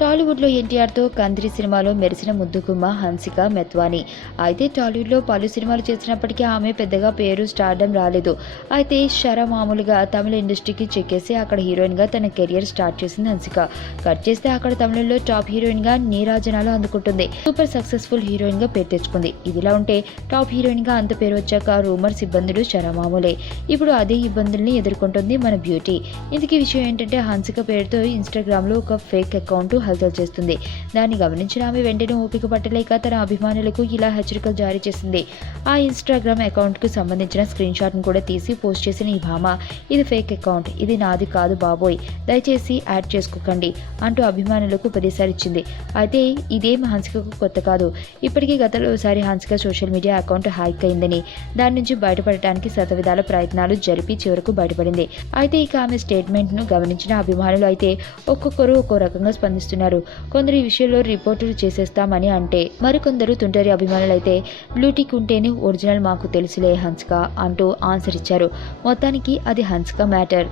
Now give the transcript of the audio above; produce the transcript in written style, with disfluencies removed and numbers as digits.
టాలీవుడ్లో ఎన్టీఆర్తో కంత్రి సినిమాలో మెరిసిన ముద్దుగుమ్మ హన్సిక మెత్వానీ. అయితే టాలీవుడ్లో పలు సినిమాలు చేసినప్పటికీ ఆమె పెద్దగా పేరు స్టార్డమ్ రాలేదు. అయితే మామూలుగా తమిళ ఇండస్ట్రీకి చెక్కేసి అక్కడ హీరోయిన్గా తన కెరియర్ స్టార్ట్ చేసింది హన్సిక. కట్ చేస్తే అక్కడ తమిళంలో టాప్ హీరోయిన్గా నీరాజనాలు అందుకుంటుంది. సూపర్ సక్సెస్ఫుల్ హీరోయిన్గా పేరు తెచ్చుకుంది. ఇదిలా ఉంటే టాప్ హీరోయిన్గా అంత పేరు వచ్చాక రూమర్స్ ఇబ్బందులు మామూలే. ఇప్పుడు అదే ఇబ్బందుల్ని ఎదుర్కొంటుంది మన బ్యూటీ. ఇందుకీ విషయం ఏంటంటే హన్సిక పేరుతో ఇన్స్టాగ్రామ్లో ఒక ఫేక్ అకౌంట్ హల్చల్ చేస్తుంది. దాన్ని గమనించిన ఆమె వెంటనే ఓపిక పట్టలేక తన అభిమానులకు ఇలా హెచ్చరికలు జారీ చేసింది. ఆ ఇన్స్టాగ్రామ్ అకౌంట్కు సంబంధించిన స్క్రీన్ షాట్ను కూడా తీసి పోస్ట్ చేసిన ఈ భామ, ఇది ఫేక్ అకౌంట్, ఇది నాది కాదు బాబోయ్, దయచేసి యాడ్ చేసుకోకండి అంటూ అభిమానులకు ఉపదేశాలు ఇచ్చింది. అయితే ఇదేం హన్సికకు కొత్త కాదు. ఇప్పటికీ గతంలో ఒకసారి Hansika social media account hack అయిందని, దాని నుంచి బయటపడటానికి శతవిధాల ప్రయత్నాలు జరిపి చివరకు బయటపడింది. అయితే ఇక ఆమె స్టేట్మెంట్ను గమనించిన అభిమానులు అయితే ఒక్కొక్కరు ఒక్కో రకంగా స్పందిస్తున్నారు. కొందరు ఈ విషయంలో రిపోర్టులు చేసేస్తామని అంటే, మరికొందరు తుంటరి అభిమానులైతే బ్లూటిక్ ఉంటేనే ఒరిజినల్ మాకు తెలుసులే హన్సిక అంటూ ఆన్సర్ ఇచ్చారు. మొత్తానికి అది హన్సిక మ్యాటర్.